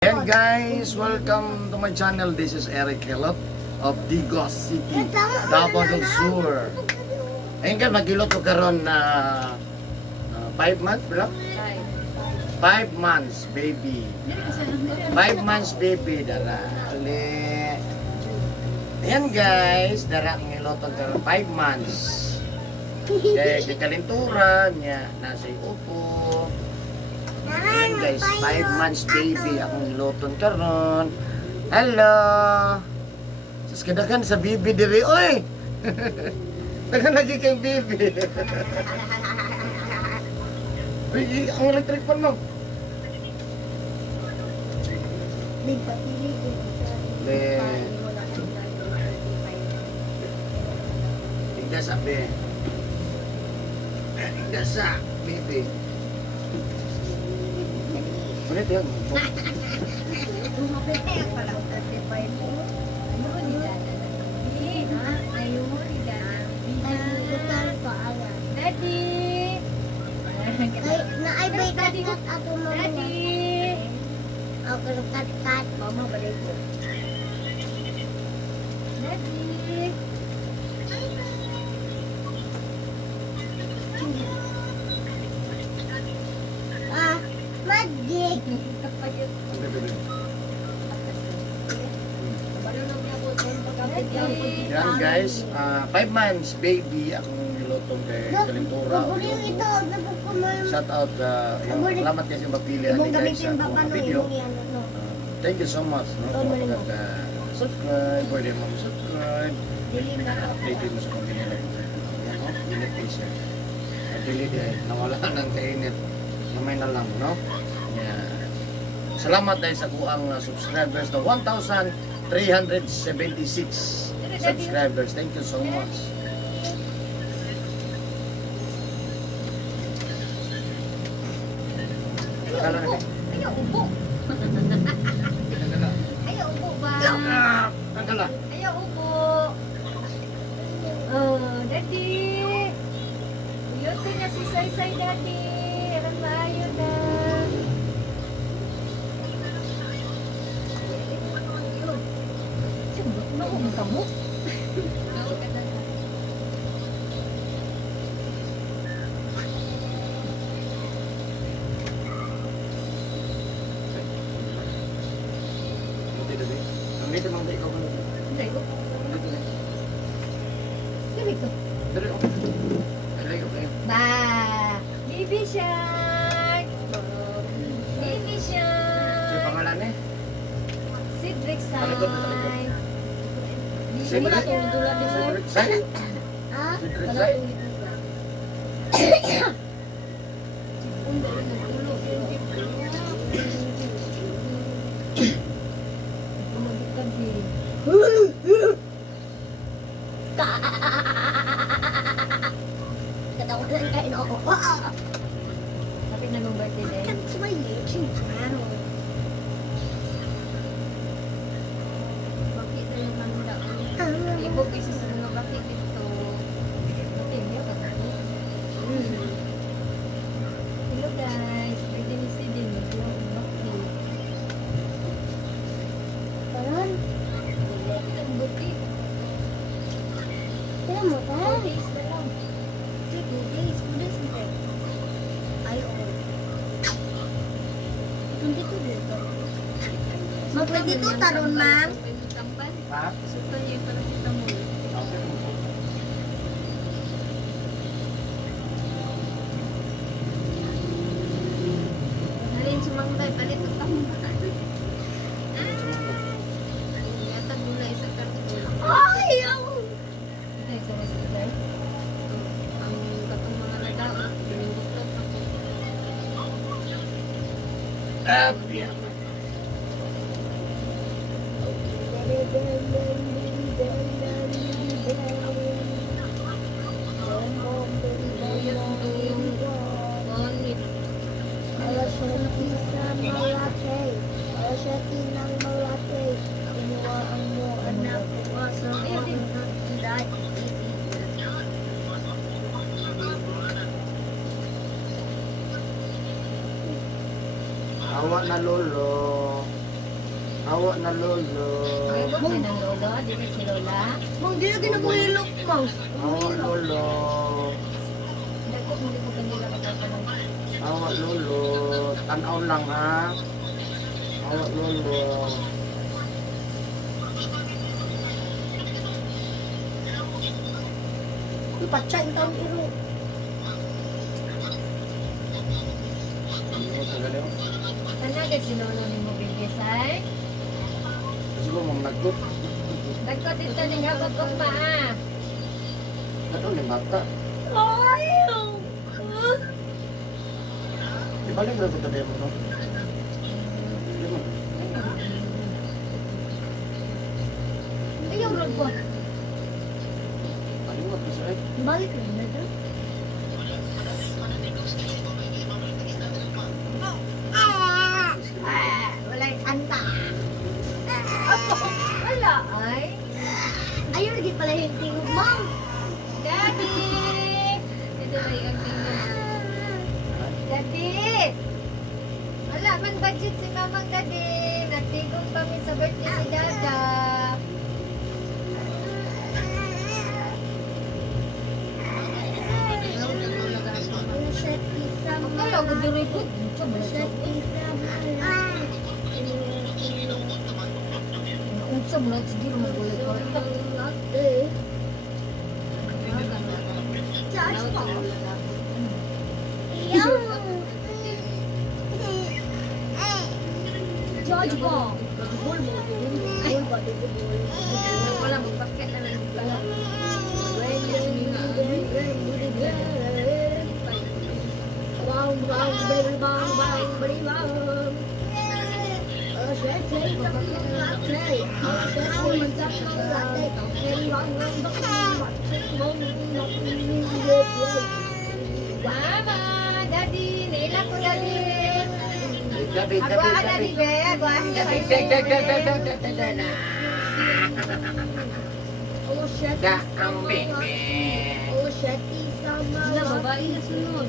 And guys, welcome to my channel. This is Eric Helot of Digos City, Davao del Sur. Ayun ka, magilot ko karon na 5 months, bro? 5 months, baby. 5 months, baby. Dara. Ali. Ayan guys, dara ang iloton karon 5 months. Kaya kikalintura niya, nasa upo. Ayan guys, 5 months baby akong iloton karon. Hello. Sus kadakan sa bibi diri oy. Dagan lagi kay bibi. Uy, ang electric fan mo. Le. Tigda sa be. Tigda sa bibi. Ulit yan. Daddy! Naibay kat-kat ato mo. Daddy! Ako ng kat-kat. Mama, balik ko. Daddy! Magic. Yan guys, 5 months baby akong nilotong kay Kalintura. Yung ito, napupumal. Shout out, salamat kasi mapili Ibang guys sa gamitin ba akong pa video. no? Thank you so much no Todo mo nimo. subscribe, pwede mo subscribe. Dili na ako. Update mo sa kong nila. Yan no, init isa. At dili dahil nawala ng kainit. Kamay na lang no. Yan. Salamat dahil sa kuang subscribers na 1,376 subscribers. Thank you so much. Akala na Ayaw, ubo! Ayaw, ubo ba? Akala. Ayaw, ubo! Oh, Daddy! Uyotin na si Say-Say, Daddy! Alam ba, ayaw na! Siyempre, nakuha ka mo? Dito mang ikaw ka. Hindi ko. Dito na. Dili ko. Dito. Dali ko kayo. Ba! Baby Shark! Baby Sa Shark! pangalan eh? Cedric Talikod na, talikod. Sai! Cedric? Baby Shark! Cedric Sai? Ah? Cedric Sai? Katawanan kayo na ako. Happy na mong birthday din. That's my little channel. Bakit na yung handa? Ibo kasi sa mga bakit dito. Bakit niya ka Hello guys, pwede ni si din. Bakit? Karon, Bakit ang buti? sila mo ta? 4 days na lang. 2 days mo tayo. Ay, oo. Nandito dito. Mag-22 taron, ma'am. Ha? Suta niya yung paracetamol. Nalin sumangday, palit ang tamang Yata gula isa karton. Ayaw! Ay, sa hospital. Ang katong mga nagao, binibuktot ako. Yeah. Duyot yung bonit. Alasati sa Malate. Alasati ng Malate. Kinuhaan mo anak ko sa mga dati. Awa na lolo. Awa na lolo. Ayun, may ng lolo. Dito si Lola. Mang, di na ginabuhilok, Mang. Awa lolo. Dako, hindi ko kanila nagtatanong. Awa lolo. Tanaw lang ha. Awa lolo. Ipatsa yung taong iro. Ano mo tagal yun? Tanaga si Lolo ni mo bibisay. Kasi ko mong nagdot. Dako dito ni habot kong paa. Ano ni bata? Ayaw! Ibalik na ito tabi mo no? Di mo. Ayaw, Rod po. Ano mo ito sa'yo? Balik na na ito. Walang santa. Wala ay. Ayaw, hindi pala yung tingog, Mang. Daddy! Ito ba yung tingnan? Daddy! Wala man budget si Mamang Daddy. Nagtigong kami sa birthday ni Dada. Set isang Akala ko diri ko. Set isang malaki. Unsa mo na siguro magulit ko. Charge pa. Ayaw. Charge pa. Wala magpakit na lang pala. Bang bang bang bang bang bang bang. Set isang malaki. Set isang malaki. Mama! Daddy! Naila ko Daddy! Gabi, Agwa ka Daddy be! Agwa ka Daddy! Oh shit, Da ang bebe. oh shit, isang Wala, babae na sunod.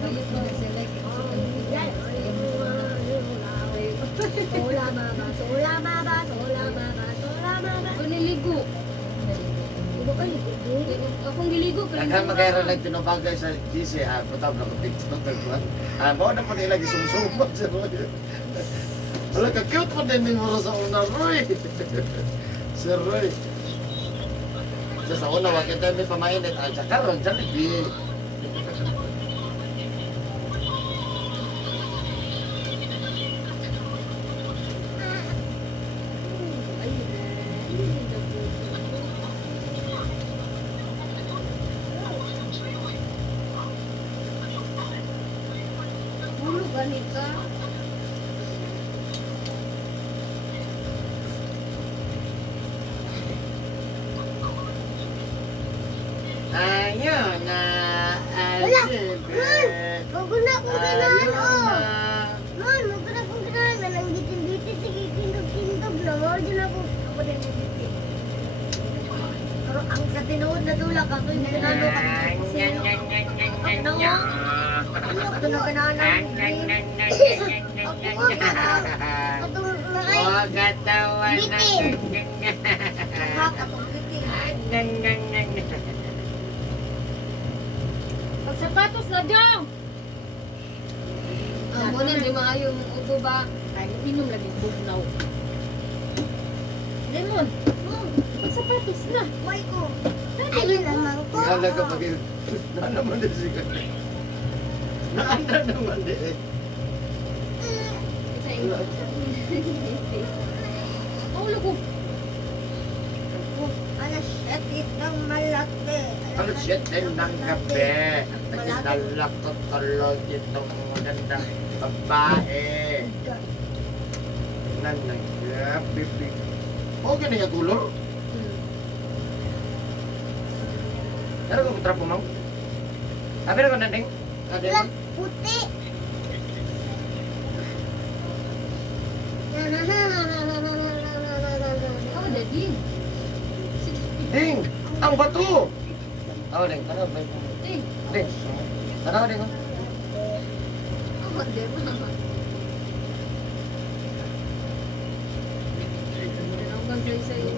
Bayot mo na sila. Ako niligo. Akong niligo. Daghan magayro lang tinubagay sa GC ha, putab na ko TikTok ko. Ah, mo na po nila gisumsumat sa mo. Wala ka cute pa din mo sa una, Roy. Sir Roy. Sa una wa kita mi pamainit at sa karon Jollibee. Hulog ani ka. Ayun na. Wala. Maguna kong ganahan, oh. Man, maguna kong ganahan. Nanang gitin-gitin, sige, kindog-kindog na. Margin ako. Ako din yung gitin. Pero ang sa tinuod na tulak ako, yung pinalo ka ng sino. Ano mo? Ano ako na kananan? Ako ko ganahan. Atong nakay. Gatawan Gitin. Hak, atong gitin. Pagsapatos na daw. Muna di maayo mong ubo ba? Ay, inom lagi bugnaw. Lemon, pagsapatos na. May ko. Ay, lamang ko. Kala ka pag na naman din siya. Naanda naman din. Isa ito. Paulo ko. Alas 7 ng malaki. Ang shit din ng gabi. Nagdalak ko tuloy itong magandang babae. Nanagyabi. Okay na yung color. Ano kung trapo mo? Sabi na ko nanding. Black puti. Ako din. Ding. Ding! Ang bato! Oh, Ding. Tanaw, Ding. Ding. Ding. Tanaw, Ding. oh. Oh, di ba? Tanaw ka sa'yo.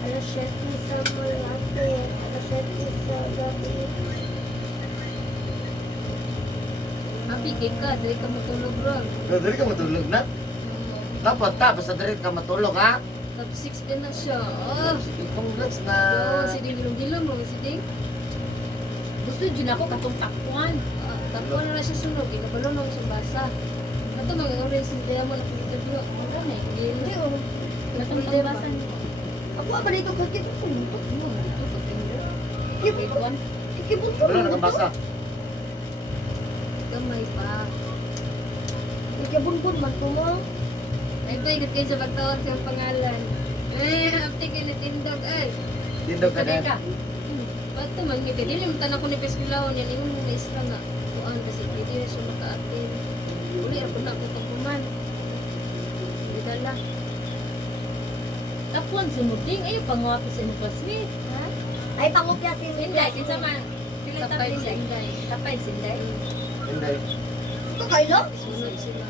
Alas 7 sa malate. Alas 7 sa gabi. Happy cake ka, dali ka matulog ron. Dali ka matulog na. Dapat ta, basta dali ka matulog, ha? Top 6 din na siya. Oh, Sige, congrats na. si Ding gilong-gilong mo, si Ding. Gusto dyan ako katong takwan. Tapos na siya sunog, inabalong na sa basa. Ito mga orange yung kaya mo nakikita. Wala na eh. Hindi, oh. Katong pangbasan. Ako ba dito kakit? Ito, patinder. Takwan. Kikibunto. Wala nakabasa. Gamay pa. Kikibunto man ko mo. Ay, ba, ikat kayo sa pagtawag sa pangalan. Apti kayo na tindog, ay. Tindog ka din. Bato man, kaya dili mo tanan ko ni Peskulahon yan. Ingon mo na isla nga. Kuan kasi pwede na siya maka-atin. Uli, ako na ako pagkuman. Hindi dala. Takwan sumuding. Ay, pangapi sa inyo classmate. Ha? Ay, pangupya si Sinday, kinsa man. Pila Tapay tapay sa sinday. inday. Tapay sinday. Hindi. Ito kayo? Sunod sila.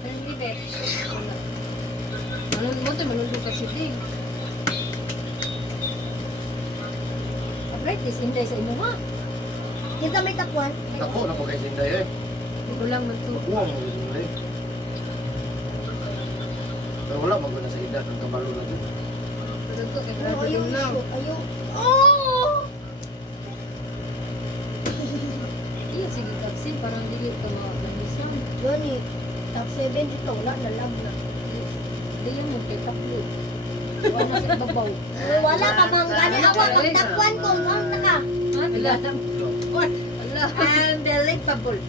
Pero hindi bet. Manon mo to, manundog ka si Ding. Right, sinday sa inyo ha. Kita may takwan. Ako, na po kayo sinday eh. Hindi ko lang matu. Makuha mo yun ulit. Pero wala, maguna sa edad ng kabalo na din. Pagod ko, kay Oh, Brado ayaw, din lang. ayaw. Oh! Iya, sige, taxi. Parang dili ka makakamisang. Yun eh. Top 7 dito, wala na lang na. Hindi mo kay Taplo. Wala sa ibabaw. Wala pa bang galing ako. Ang takwan ko, saan na ka? Ha? Wala. What? Wala. Unbelievable.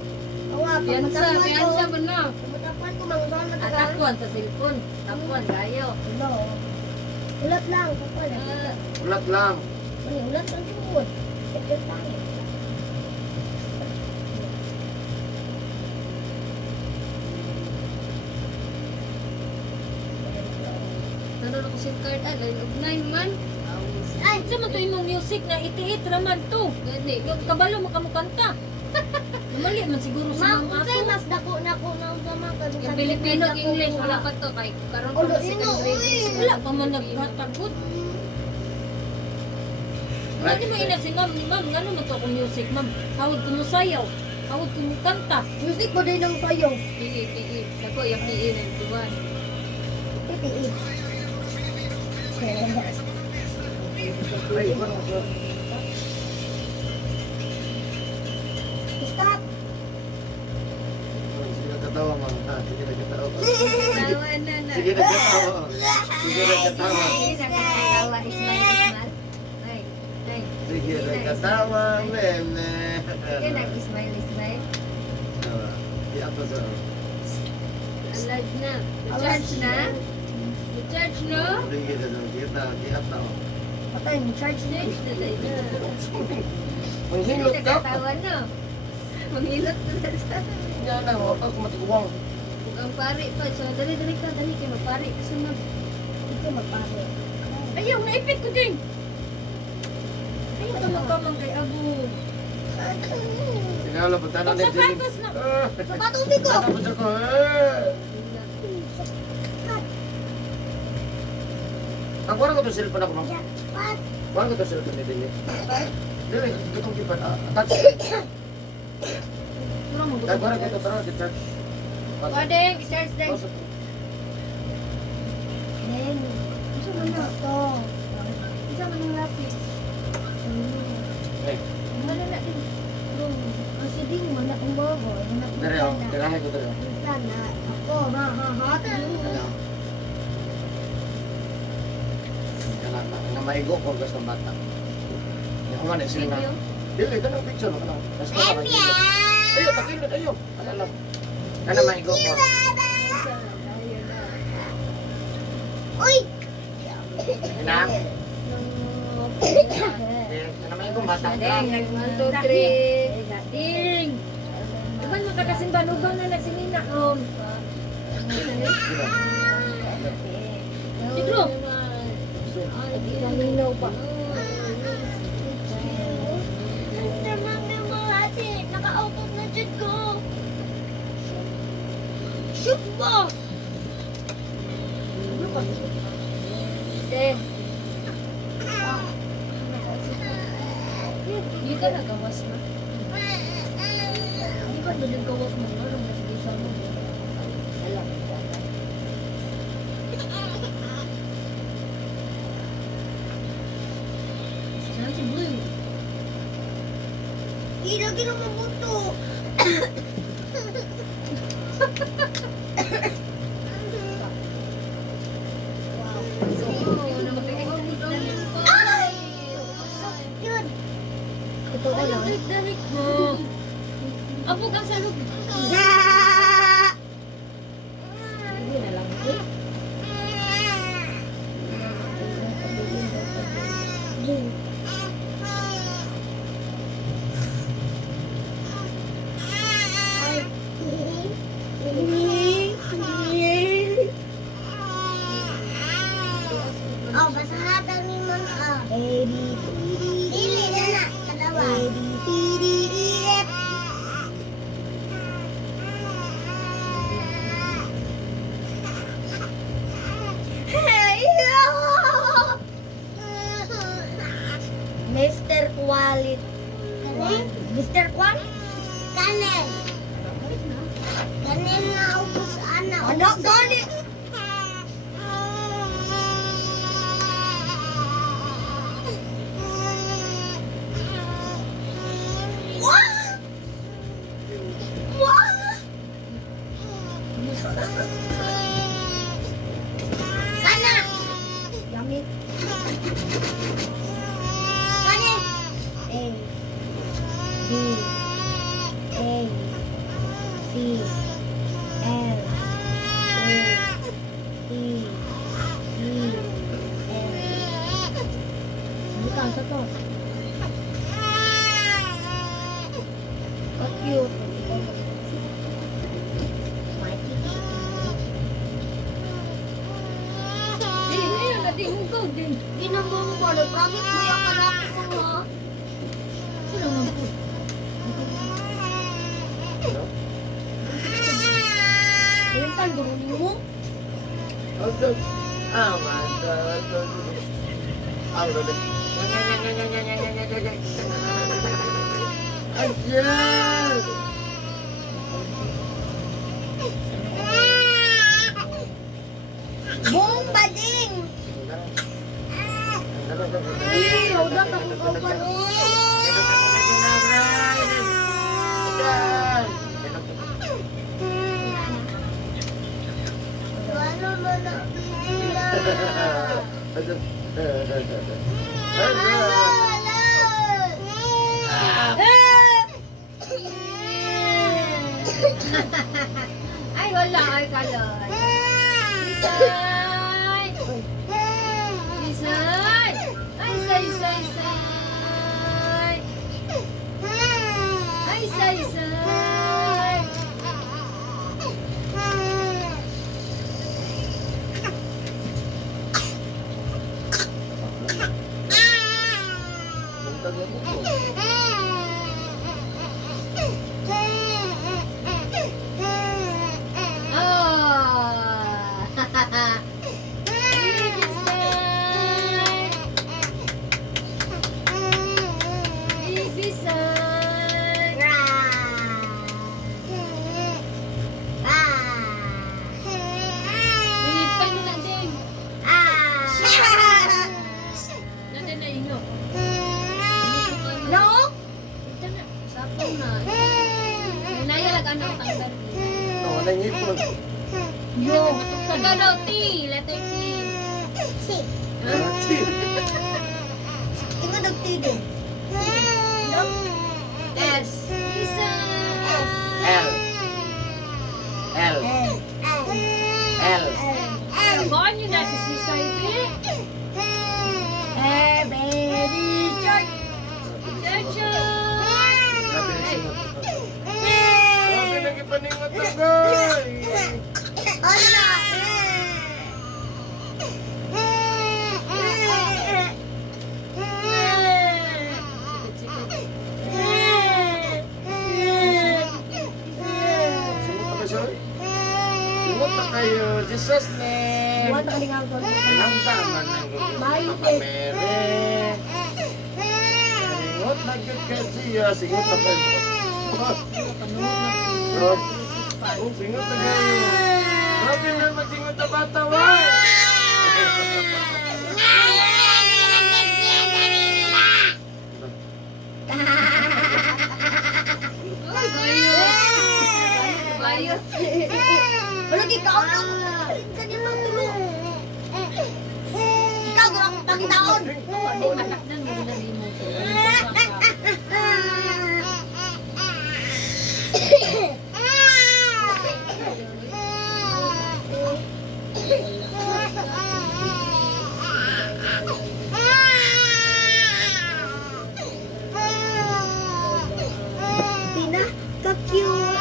Awa, pag Piyansa, matakwan ko. piyansa mo na. Pag matakwan ko, mga saan na ka? Takwan sa cellphone. Takwan, gayo. Ano? Ulat lang, takwan. Ulat lang. Ano, ulat lang siguro. Ito tayo. Nanon ako SIM card, line of 9 man. Ay, sa man to imong music na itiit raman to. Gani. Yung kabalo makamukanta. Mali man siguro sa Ma'am, mga kay ato. mas dako na ko na usama ka. Yung Filipino, English, wala pa to. Kay karon Ulo, pa sa ino, grade. Wala pa man nagkatagod. Wala di mo ina si ma'am, ni ma'am, ano man to akong music, ma'am? Hawag ko mo sayaw. Hawag ko mo kanta. Music ko din ng sayo. PE, PE. Ako, yung PE na yung tuwan. PPE. Ay, iba na siya. Stop. Sige na katawa, ma'am. Ha, sige na katawa. Tawa na na. Sige na katawa. Sige na katawa. Tawa, ismail. Ay, ay. Sige na katawa, meme. Sige, nag-ismail. Di ako sa... Alive na. Charge na. Charge no? Sige na lang. Kita, kita. Patay, may charge na. Charge na tayo na. Manghilot ka. Nakatawa no? Manghilot na sa... Yan na, huwag ako matiguwang. Huwag ang pari pa. So, dali ka. Dali kayo magpari. Kasi mag... Ito magpapit. Ayaw, naipit ko din. Ayaw ka magkamang kay Abu. Tingala, punta na Pag na sa patas na. Sapatos ko. Ano po ko? Ang kuha ko itong cellphone ako, ma'am. Jackpot. Kuha ko itong cellphone ni Dili. Dili, itong kipan. Attach. Pura mo Kuha ko ito, tara, di-charge. Wadeng, i-charge deng. Then, Isa mo na. ito. Isa mo ng lapis. Eh, Wala na din. Kasi din mo na umago. dari ako. Tirahin ko dari ako. Sana ako, mahahat. Ano? Nga maigo ko gusto ng bata. Yung man, sila na. Video. Dili, ito ng picture. Ano? Basta ka lang. Ayo, takilid, ayo. Ano lang. Ano maigo ko? Uy! Ina? Ano maigo bata ka? Deng, 1, 2, 3. Ding! Iban makakasimban, ubang na na si Nina. Sino? Siguro. ba? Mr. Mami, mahati. Naka-out na dyan ko. Shoot mo! Ano ka? Hindi. Hindi ka nagawas na. Hindi ka doon yung gawas mo. Ano mas bisa mo? Alam mo ba? Saan si Blue? Ilagay ng mabuto. Wow. Ay! Yun. Totoo lang. Darik mo. Apo kang salog. Hindi na lang. Oh, basahatan ni mo na. Dili na na. Kalawa. Mr. Qualit. Mr. Kwan? Kanen. Kanen na ubus anak. Anak gani. Wah! Wah! Kana. Yummy. Kana. A. B. A. C. L. O. E. E. L. Bukan sa to. What cute. My kitty. Di, ngayon na di hugaw din. Ginamon mo na promise mo yung kalaki ko ha. Sino nga po? Ayun ka, gurunin mo. Oh my God. Ayan! Boom bading. Ay, hawda ka kung kaupan. Ano mo na pila? Ay, wala. Ay, kaloy. Isay! Isay! Ay, say, say, say! Ay, say, say! Ah! Yo, Tagalog T, letter T. Ikaw nagtigil. S. Isa. L. L. L. Baan yun na si Sisay B? Baby shark. Chacha! Sabi lagi paningat na guys. Ano? Pinamtan man ang Mary. Singot na gyud kay siya, singot na kay. Oh, singot na kayo. Grabe na masingot na bata, wa. Bayo. Lagi ka ulo. Kanina tulog. Ikaw ang pangitaon. Anak na mo na mo. Pina, ka-cute.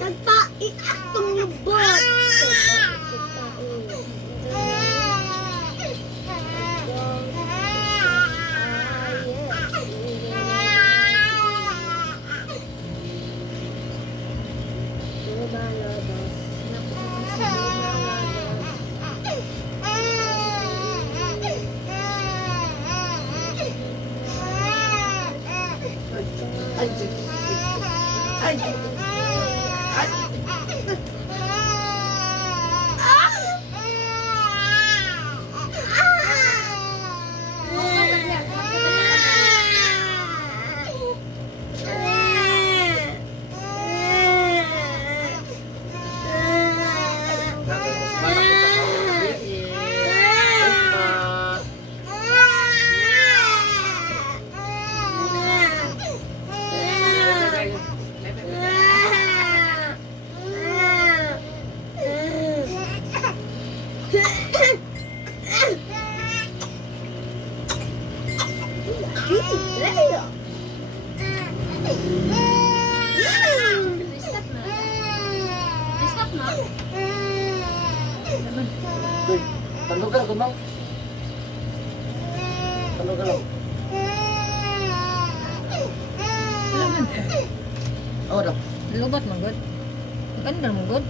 Nagpa-iatong lubot. Ay, Stop na. Stop na. talugan ko, ma'am. Talugan lang. Laman. Oh, daw. Lubat mo good. Ganda mo good.